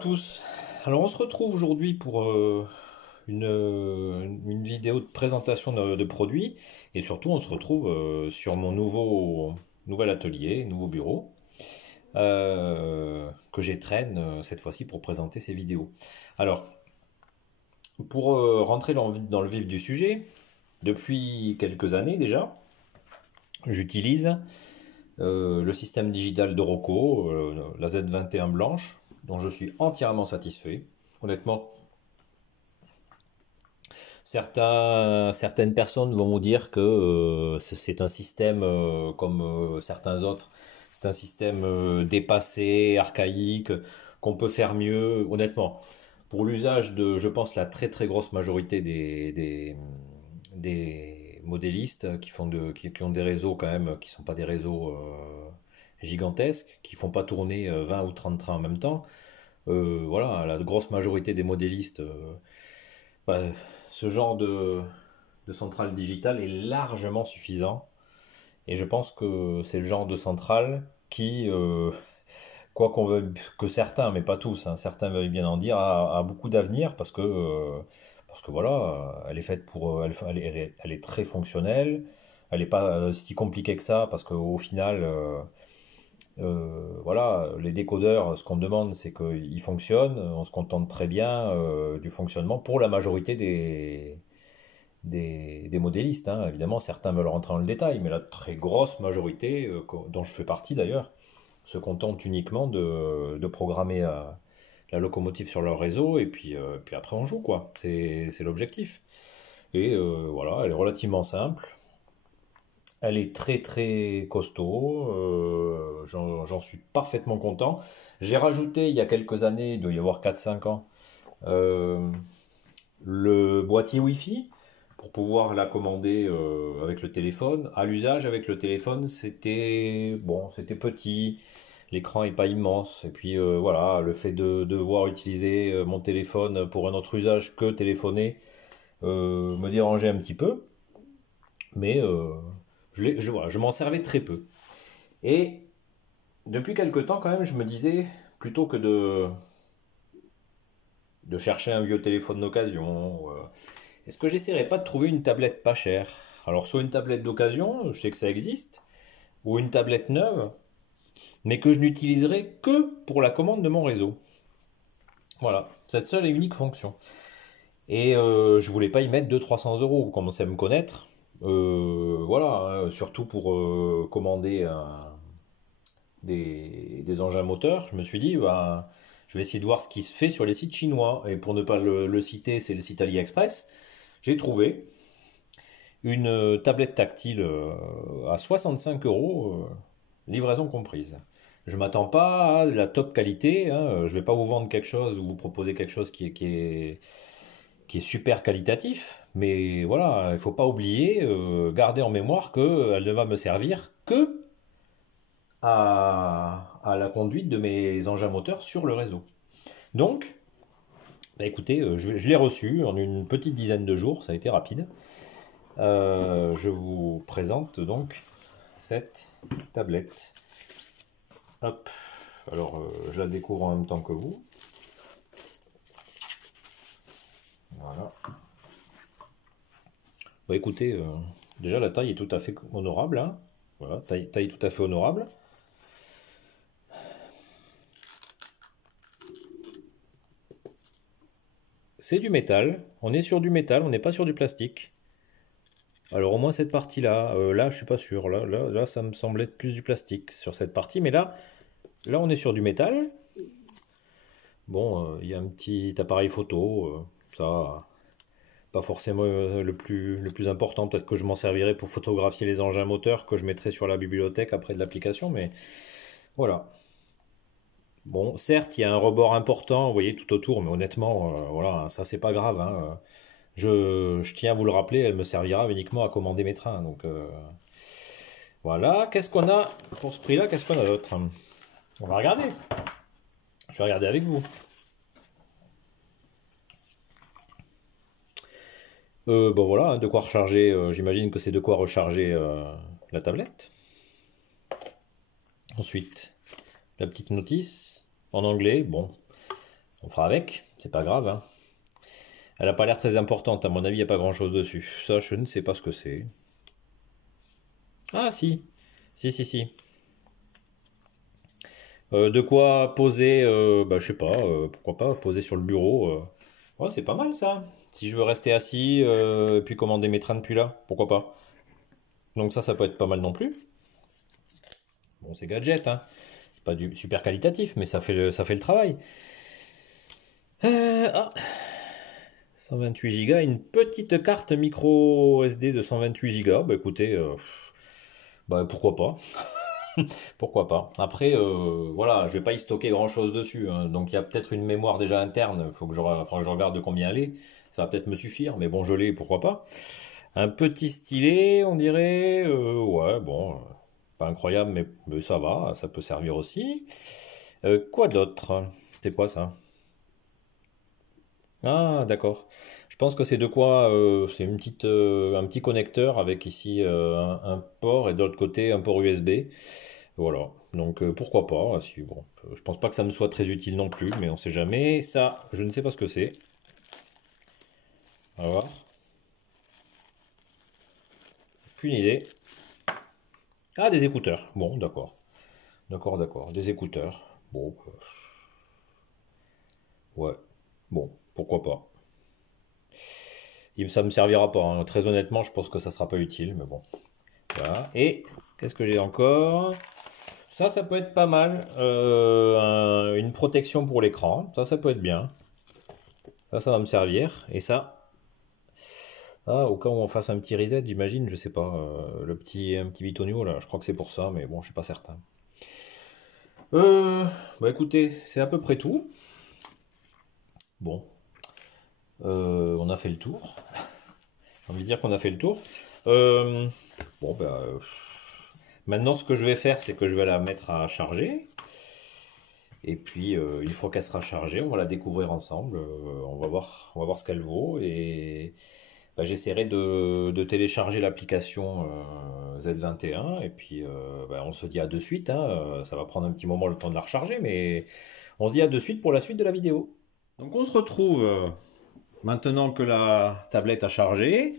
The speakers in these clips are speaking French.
tous. Alors on se retrouve aujourd'hui pour une vidéo de présentation de produits et surtout on se retrouve sur mon nouvel atelier, nouveau bureau que j'étraîne cette fois-ci pour présenter ces vidéos. Alors pour rentrer dans le vif du sujet, depuis quelques années déjà, j'utilise le système digital de Rocco, la Z21 blanche, dont je suis entièrement satisfait. Honnêtement, certaines personnes vont vous dire que c'est un système comme certains autres. C'est un système dépassé, archaïque, qu'on peut faire mieux. Honnêtement, pour l'usage de, je pense, la très très grosse majorité des modélistes qui ont des réseaux quand même, qui sont pas des réseaux gigantesques, qui font pas tourner 20 ou 30 trains en même temps. Voilà, la grosse majorité des modélistes, bah, ce genre de centrale digitale est largement suffisant. Et je pense que c'est le genre de centrale qui, quoi qu'on veuille, que certains, mais pas tous, hein, certains veuillent bien en dire, a beaucoup d'avenir parce que voilà, elle est faite pour, elle est très fonctionnelle. Elle n'est pas si compliquée que ça parce qu'au final, voilà, les décodeurs, ce qu'on demande, c'est qu'ils fonctionnent. On se contente très bien du fonctionnement pour la majorité des modélistes, hein. Évidemment, certains veulent rentrer dans le détail, mais la très grosse majorité, dont je fais partie d'ailleurs, se contentent uniquement de programmer la locomotive sur leur réseau et puis après on joue, quoi. C'est l'objectif. Et voilà, elle est relativement simple. Elle est très très costaud, j'en suis parfaitement content. J'ai rajouté il y a quelques années, il doit y avoir 4 5 ans, euh, le boîtier Wi-Fi pour pouvoir la commander avec le téléphone. À l'usage avec le téléphone, c'était bon, c'était petit, l'écran est pas immense. Et puis voilà, le fait de devoir utiliser mon téléphone pour un autre usage que téléphoner me dérangeait un petit peu, mais voilà, je m'en servais très peu. Et depuis quelque temps, quand même, je me disais, plutôt que de chercher un vieux téléphone d'occasion, est-ce que j'essaierais pas de trouver une tablette pas chère? Alors, soit une tablette d'occasion, je sais que ça existe, ou une tablette neuve, mais que je n'utiliserai que pour la commande de mon réseau. Voilà, cette seule et unique fonction. Et je voulais pas y mettre 200 300 euros, vous commencez à me connaître. Voilà, hein, surtout pour commander des engins moteurs, je me suis dit, bah, je vais essayer de voir ce qui se fait sur les sites chinois. Et pour ne pas le citer, c'est le site AliExpress. J'ai trouvé une tablette tactile à 65 euros, livraison comprise. Je m'attends pas à la top qualité, hein. Je vais pas vous vendre quelque chose ou vous proposer quelque chose qui est super qualitatif. Mais voilà, il faut pas oublier, garder en mémoire qu'elle ne va me servir que à la conduite de mes engins moteurs sur le réseau. Donc, bah écoutez, je l'ai reçu en une petite dizaine de jours, ça a été rapide. Je vous présente donc cette tablette. Hop, alors je la découvre en même temps que vous. Voilà. Bah écoutez, déjà la taille est tout à fait honorable, hein. Voilà, taille tout à fait honorable. C'est du métal, on est sur du métal, on n'est pas sur du plastique. Alors au moins cette partie-là, là je suis pas sûr, là ça me semble être plus du plastique sur cette partie, mais là on est sur du métal. Bon, il y a un petit appareil photo, ça, pas forcément le plus important, peut-être que je m'en servirai pour photographier les engins moteurs que je mettrai sur la bibliothèque après de l'application, mais voilà. Bon, certes, il y a un rebord important, vous voyez, tout autour, mais honnêtement, voilà, ça c'est pas grave, hein. Je tiens à vous le rappeler, elle me servira uniquement à commander mes trains. Donc voilà, qu'est-ce qu'on a pour ce prix-là? Qu'est-ce qu'on a d'autre? On va regarder. Je vais regarder avec vous. Bon voilà, hein, de quoi recharger. J'imagine que c'est de quoi recharger la tablette. Ensuite, la petite notice en anglais. Bon, On fera avec, c'est pas grave, hein. Elle a pas l'air très importante, à mon avis, il n'y a pas grand chose dessus. Ça, je ne sais pas ce que c'est. Ah, si. Si, si, si. De quoi poser, bah, je sais pas, pourquoi pas poser sur le bureau. Ouais, c'est pas mal ça. Si je veux rester assis, et puis commander mes trains depuis là, pourquoi pas. Donc ça peut être pas mal non plus. Bon, c'est gadget, hein. C'est pas du super qualitatif, mais ça fait le travail. Ah, 128 Go, une petite carte micro SD de 128 Go. Bah écoutez, bah pourquoi pas. Pourquoi pas. Après, voilà, je vais pas y stocker grand chose dessus, hein. Donc il y a peut-être une mémoire déjà interne. Faut que je regarde de combien elle est. Ça va peut-être me suffire, mais bon, je l'ai, pourquoi pas. Un petit stylet, on dirait. Ouais, bon, pas incroyable, mais ça va, ça peut servir aussi. Quoi d'autre? C'est quoi ça? Ah, d'accord. Je pense que c'est de quoi. C'est un petit connecteur avec ici un port et de l'autre côté un port USB. Voilà. Donc pourquoi pas. Si, bon, je pense pas que ça me soit très utile non plus, mais on sait jamais. Ça, je ne sais pas ce que c'est. On va voir. Aucune idée. Ah, des écouteurs. Bon, d'accord. D'accord, d'accord. Des écouteurs. Bon, ouais. Bon, pourquoi pas. Ça me servira pas, hein. Très honnêtement, je pense que ça sera pas utile, mais bon. Voilà. Et qu'est-ce que j'ai encore? Ça peut être pas mal. Une protection pour l'écran. Ça peut être bien. Ça va me servir. Et ça, ah, au cas où on fasse un petit reset, j'imagine, je sais pas. Un petit bitonio, là, je crois que c'est pour ça, mais bon, je suis pas certain. Bah écoutez, c'est à peu près tout. Bon, on a fait le tour. J'ai envie de dire qu'on a fait le tour. Euh, bon, bah, maintenant, ce que je vais faire, c'est que je vais la mettre à charger. Et puis, une fois qu'elle sera chargée, on va la découvrir ensemble. On va voir ce qu'elle vaut. Et bah, j'essaierai de télécharger l'application Z21. Et puis, bah, on se dit à de suite, hein. Ça va prendre un petit moment le temps de la recharger, mais on se dit à de suite pour la suite de la vidéo. Donc, on se retrouve maintenant que la tablette a chargé.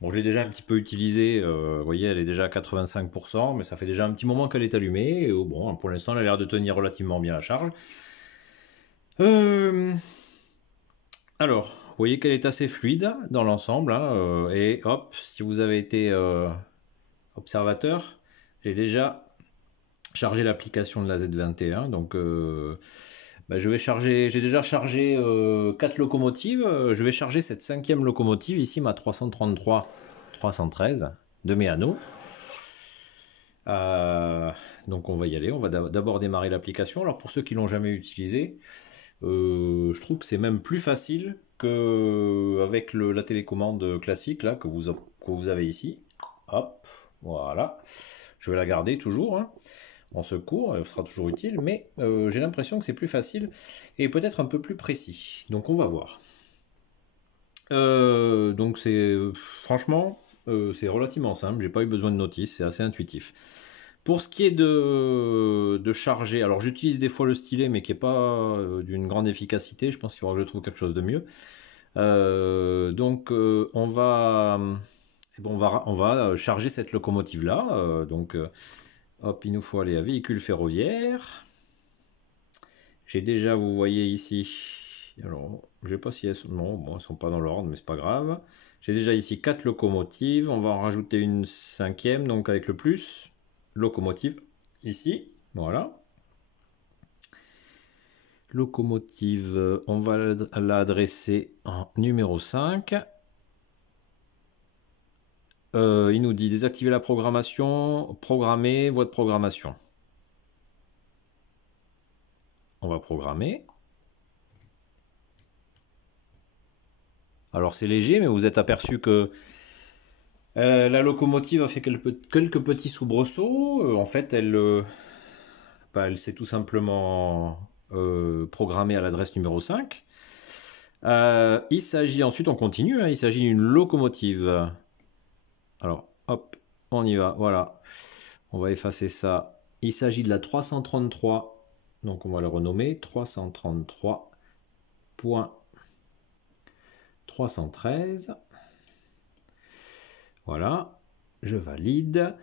Bon, je l'ai déjà un petit peu utilisée, vous voyez, elle est déjà à 85%, mais ça fait déjà un petit moment qu'elle est allumée. Et bon, pour l'instant, elle a l'air de tenir relativement bien la charge. Euh, alors, vous voyez qu'elle est assez fluide dans l'ensemble, hein, et hop, si vous avez été observateur, j'ai déjà chargé l'application de la Z21, donc bah, j'ai déjà chargé 4 locomotives. Je vais charger cette cinquième locomotive ici, ma 333-313 de Meano. Donc on va y aller, on va d'abord démarrer l'application. Alors pour ceux qui l'ont jamais utilisé, je trouve que c'est même plus facile qu'avec la télécommande classique là, que vous avez ici. Hop, voilà. Je vais la garder toujours, hein, en secours, elle sera toujours utile, mais j'ai l'impression que c'est plus facile et peut-être un peu plus précis. Donc on va voir. Donc franchement, c'est relativement simple, j'ai pas eu besoin de notice, c'est assez intuitif. Pour ce qui est de charger, alors j'utilise des fois le stylet, mais qui n'est pas d'une grande efficacité. Je pense qu'il faudra que je trouve quelque chose de mieux. Donc on va charger cette locomotive là. Hop, il nous faut aller à véhicule ferroviaire. J'ai déjà, vous voyez ici, alors je sais pas si elles sont, non, bon, elles sont pas dans l'ordre, mais c'est pas grave. J'ai déjà ici 4 locomotives. On va en rajouter une cinquième, donc avec le plus. Locomotive ici, voilà. Locomotive, on va l'adresser en numéro 5. Il nous dit désactiver la programmation, programmer voie de programmation. On va programmer. Alors c'est léger, mais vous êtes aperçu que la locomotive a fait quelques petits soubresauts. En fait, elle s'est tout simplement programmée à l'adresse numéro 5. Il s'agit, ensuite on continue, hein, il s'agit d'une locomotive. Alors, hop, on y va, voilà. On va effacer ça. Il s'agit de la 333, donc on va le renommer 333 .313. Voilà, je valide.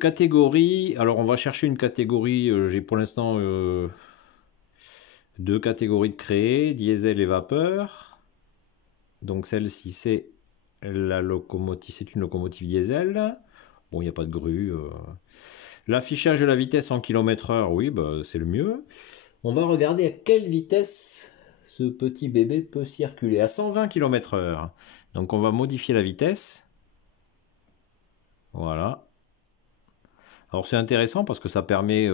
Catégorie, alors on va chercher une catégorie, j'ai pour l'instant 2 catégories de créer, diesel et vapeur. Donc celle-ci c'est la locomotive, c'est une locomotive diesel. Bon, il n'y a pas de grue. L'affichage de la vitesse en km/h, oui, bah, c'est le mieux. On va regarder à quelle vitesse ce petit bébé peut circuler. À 120 km/h. Donc on va modifier la vitesse. Voilà. Alors c'est intéressant parce que ça permet,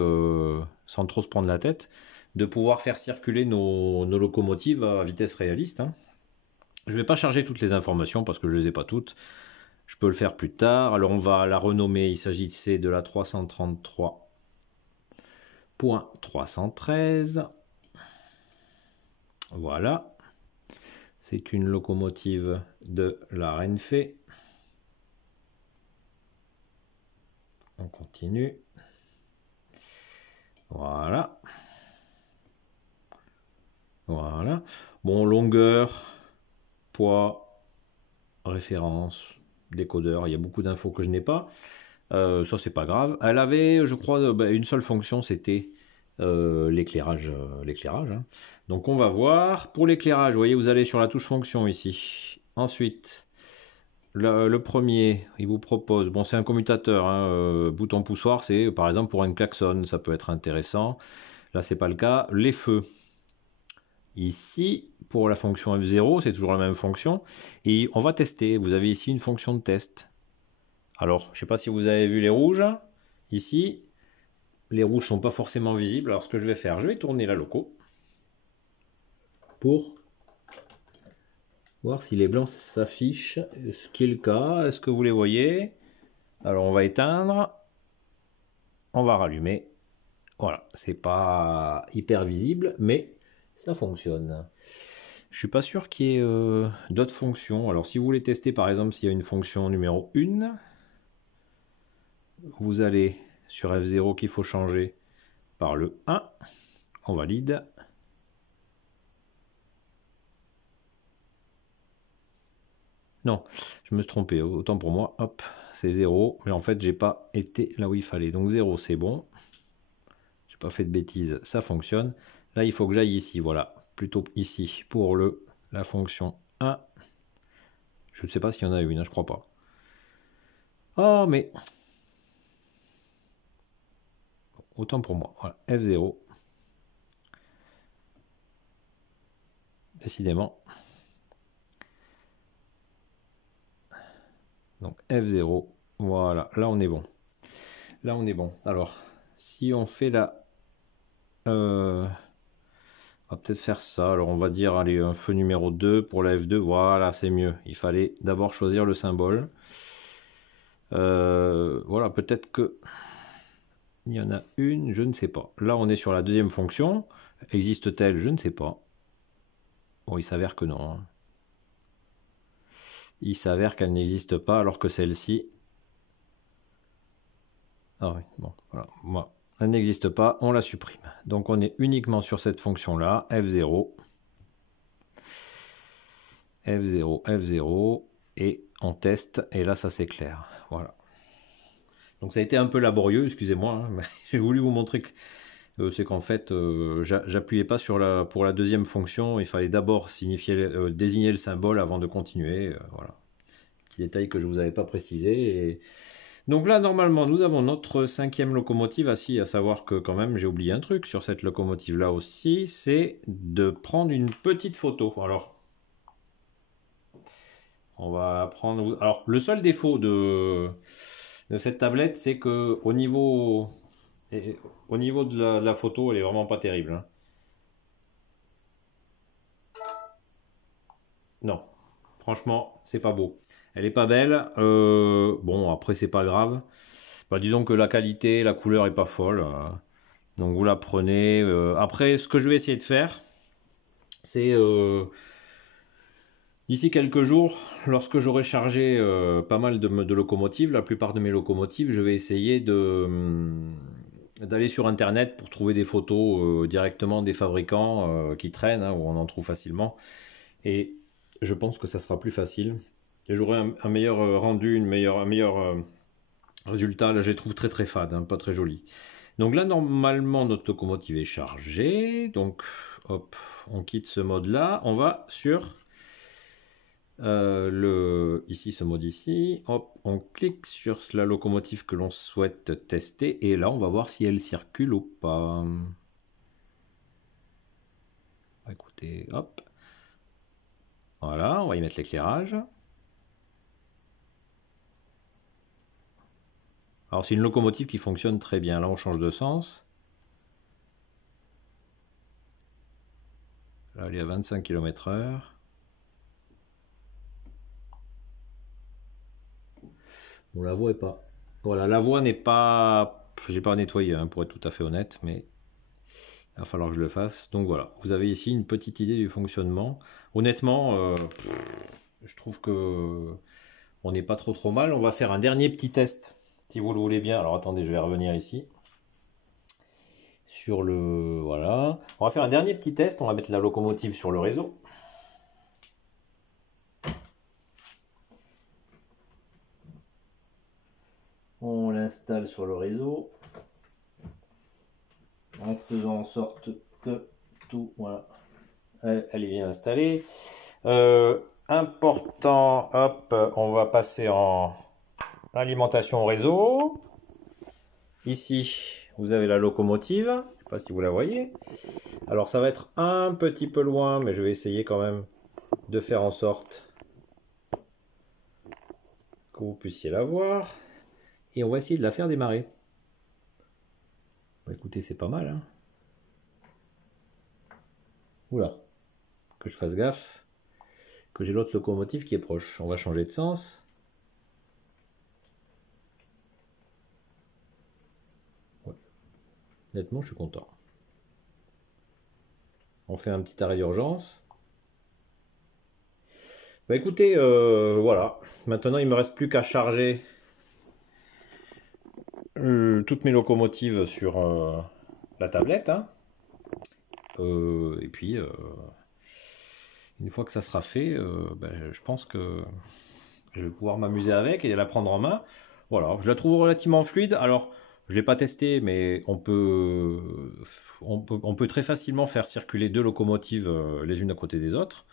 sans trop se prendre la tête, de pouvoir faire circuler nos locomotives à vitesse réaliste. Hein. Je ne vais pas charger toutes les informations parce que je ne les ai pas toutes. Je peux le faire plus tard. Alors on va la renommer. Il s'agissait de la 333.313. Voilà. C'est une locomotive de la Renfe. On continue. Voilà. Voilà. Bon, longueur, poids, référence, décodeur. Il y a beaucoup d'infos que je n'ai pas. Ça, c'est pas grave. Elle avait, je crois, une seule fonction, c'était l'éclairage. Hein. Donc, on va voir. Pour l'éclairage, vous voyez, vous allez sur la touche fonction ici. Ensuite, le premier, il vous propose, bon, c'est un commutateur, hein, bouton poussoir, c'est par exemple pour un klaxon, ça peut être intéressant. Là, c'est pas le cas. Les feux. Ici, pour la fonction F0, c'est toujours la même fonction. Et on va tester. Vous avez ici une fonction de test. Alors, je ne sais pas si vous avez vu les rouges. Ici, les rouges ne sont pas forcément visibles. Alors, ce que je vais faire, je vais tourner la loco pour voir si les blancs s'affichent. Ce qui est le cas. Est-ce que vous les voyez? Alors, on va éteindre. On va rallumer. Voilà, c'est pas hyper visible, mais ça fonctionne. Je suis pas sûr qu'il y ait d'autres fonctions. Alors si vous voulez tester par exemple s'il y a une fonction numéro 1, vous allez sur F0 qu'il faut changer par le 1. On valide. Non, je me suis trompé, autant pour moi. Hop, c'est 0. Mais en fait, j'ai pas été là où il fallait. Donc 0, c'est bon. J'ai pas fait de bêtises, ça fonctionne. Là, il faut que j'aille ici, voilà. Plutôt ici pour la fonction 1. Je ne sais pas s'il y en a une, hein, je crois pas. Oh, mais... Autant pour moi. Voilà, F0. Décidément. Donc F0. Voilà, là on est bon. Là on est bon. Alors, si on fait la... on va peut-être faire ça. Alors on va dire, allez, un feu numéro 2 pour la F2. Voilà, c'est mieux. Il fallait d'abord choisir le symbole. Voilà, peut-être que... Il y en a une, je ne sais pas. Là, on est sur la deuxième fonction. Existe-t-elle? Je ne sais pas. Bon, il s'avère que non. Hein. Il s'avère qu'elle n'existe pas, alors que celle-ci... Ah oui, bon, voilà. Moi, elle n'existe pas, on la supprime. Donc, on est uniquement sur cette fonction-là, F0. F0, F0. Et on teste, et là, ça s'éclaire. Voilà. Donc ça a été un peu laborieux, excusez-moi, hein, mais j'ai voulu vous montrer que c'est qu'en fait, j'appuyais pas pour la deuxième fonction, il fallait d'abord désigner le symbole avant de continuer, voilà. Petit détail que je vous avais pas précisé. Et... Donc là, normalement, nous avons notre 5e locomotive, à savoir que quand même, j'ai oublié un truc sur cette locomotive-là aussi, c'est de prendre une petite photo. Alors, on va prendre... Alors, le seul défaut de cette tablette, c'est que au niveau de la photo, elle est vraiment pas terrible. Hein. Non, franchement, c'est pas beau. Elle est pas belle. Bon, après, c'est pas grave. Bah, disons que la qualité, la couleur est pas folle. Donc, vous la prenez. Après, ce que je vais essayer de faire, c'est... d'ici quelques jours, lorsque j'aurai chargé pas mal de locomotives, la plupart de mes locomotives, je vais essayer d'aller sur Internet pour trouver des photos directement des fabricants qui traînent, hein, où on en trouve facilement. Et je pense que ça sera plus facile. Et j'aurai un meilleur rendu, un meilleur résultat. Là, je les trouve très très fades, hein, pas très jolis. Donc là, normalement, notre locomotive est chargée. Donc, hop, on quitte ce mode-là. On va sur ici, ce mode ici. Hop, on clique sur la locomotive que l'on souhaite tester. Et là, on va voir si elle circule ou pas. Écoutez, hop. Voilà, on va y mettre l'éclairage. Alors, c'est une locomotive qui fonctionne très bien. Là, on change de sens. Là, elle est à 25 km/h. Bon, la voie est pas... Voilà, la voie n'est pas... J'ai pas nettoyé, hein, pour être tout à fait honnête, mais il va falloir que je le fasse. Donc voilà, vous avez ici une petite idée du fonctionnement. Honnêtement, je trouve que on n'est pas trop mal. On va faire un dernier petit test, si vous le voulez bien. Alors attendez, je vais revenir ici. Sur le... Voilà. On va faire un dernier petit test. On va mettre la locomotive sur le réseau. On l'installe sur le réseau. En faisant en sorte que tout... Voilà. Elle est bien installée. Important, hop, on va passer en alimentation au réseau. Ici, vous avez la locomotive. Je ne sais pas si vous la voyez. Alors, ça va être un petit peu loin, mais je vais essayer quand même de faire en sorte que vous puissiez la voir. Et on va essayer de la faire démarrer. Bon, écoutez, c'est pas mal, hein. Oula, que je fasse gaffe, que j'ai l'autre locomotive qui est proche. On va changer de sens. Ouais. Honnêtement, je suis content. On fait un petit arrêt d'urgence. Bah écoutez, voilà. Maintenant, il me reste plus qu'à charger toutes mes locomotives sur la tablette, hein. Et puis, une fois que ça sera fait, je pense que je vais pouvoir m'amuser avec et la prendre en main. Voilà, je la trouve relativement fluide. Alors, je ne l'ai pas testé, mais on peut très facilement faire circuler deux locomotives les unes à côté des autres.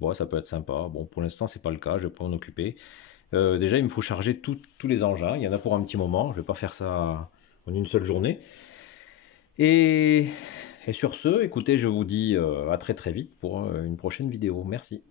Bon, ça peut être sympa. Bon, pour l'instant, c'est pas le cas. Je vais pas m'en occuper. Déjà, il me faut charger tous les engins. Il y en a pour un petit moment. Je vais pas faire ça en une seule journée. Et sur ce, écoutez, je vous dis à très très vite pour une prochaine vidéo. Merci.